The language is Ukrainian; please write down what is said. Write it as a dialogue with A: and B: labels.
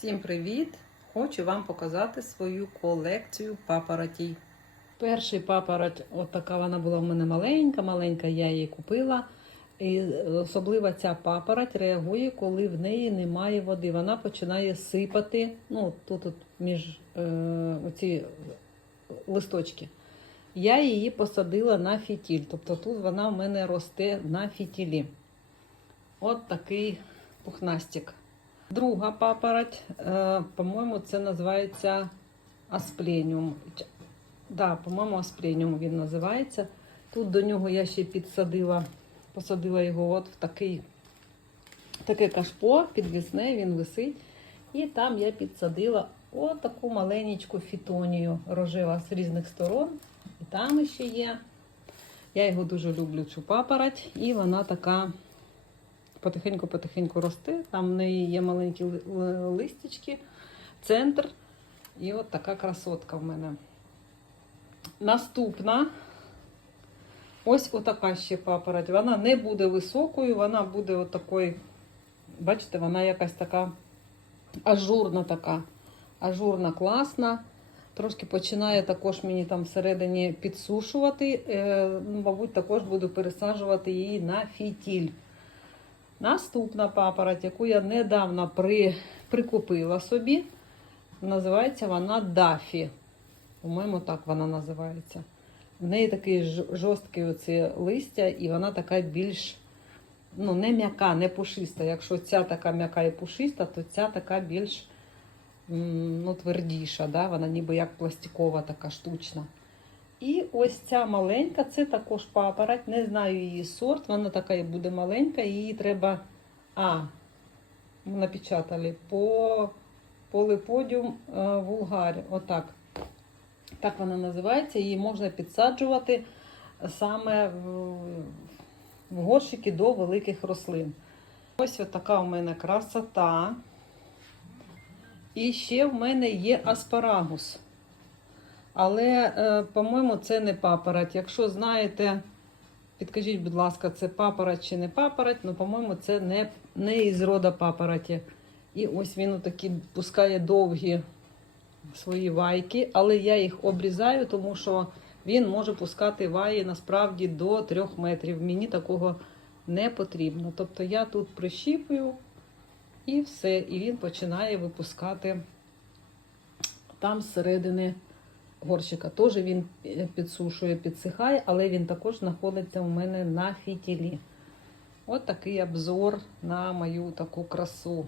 A: Всім привіт! Хочу вам показати свою колекцію папоротій. Перший папороть, от така вона була в мене маленька, маленька, я її купила. І особливо ця папороть реагує, коли в неї немає води. Вона починає сипати. Ну, тут, тут між е, оці листочки. Я її посадила на фітіль. Тобто тут вона в мене росте на фітілі. От такий пухнастик. Друга папороть, е, по-моєму, це називається аспленіум. Да, по-моєму, аспленіум він називається. Тут до нього я ще підсадила, посадила його от в такий, таке кашпо підвісне, він висить. І там я підсадила от маленьку фітонію рожева з різних сторон. І там ще є. Я його дуже люблю, цю папороть, і вона така потихеньку-потихеньку росте. Там в неї є маленькі ли- ли- листячки, центр. І от така красотка в мене. Наступна. Ось отака ще папороть. Вона не буде високою, вона буде отакою. Бачите, вона якась така ажурна така. Ажурна, класна. Трошки починає також мені там всередині підсушувати. Е, ну, мабуть, також буду пересаджувати її на фітіль. Наступна папороть, яку я недавно при, прикупила собі, називається вона Дафі. По-моєму, так вона називається. В неї такий ж- жорсткий оці листя, і вона така більш ну, не м'яка, не пушиста. Якщо ця така м'яка і пушиста, то ця така більш ну, твердіша. Да? Вона ніби як пластикова, така штучна. І ось ця маленька, це також папороть, не знаю її сорт, вона така і буде маленька, її треба. А, напечатали по полиподіум е, вулгарі. Отак. Так вона називається. Її можна підсаджувати саме в, в горщики до великих рослин. Ось така у мене красота. І ще в мене є аспарагус. Але, е, по-моєму, це не папороть. Якщо знаєте, підкажіть, будь ласка, це папороть чи не папороть, ну, по-моєму, це не, не із рода папороті. І ось він такі пускає довгі свої вайки, але я їх обрізаю, тому що він може пускати ваї насправді до 3 метрів. Мені такого не потрібно. Тобто я тут прищіпую і все. І він починає випускати там зсередини горщика. Теж він е, підсушує, підсихає, але він також знаходиться у мене на фітілі. От такий обзор на мою таку красу.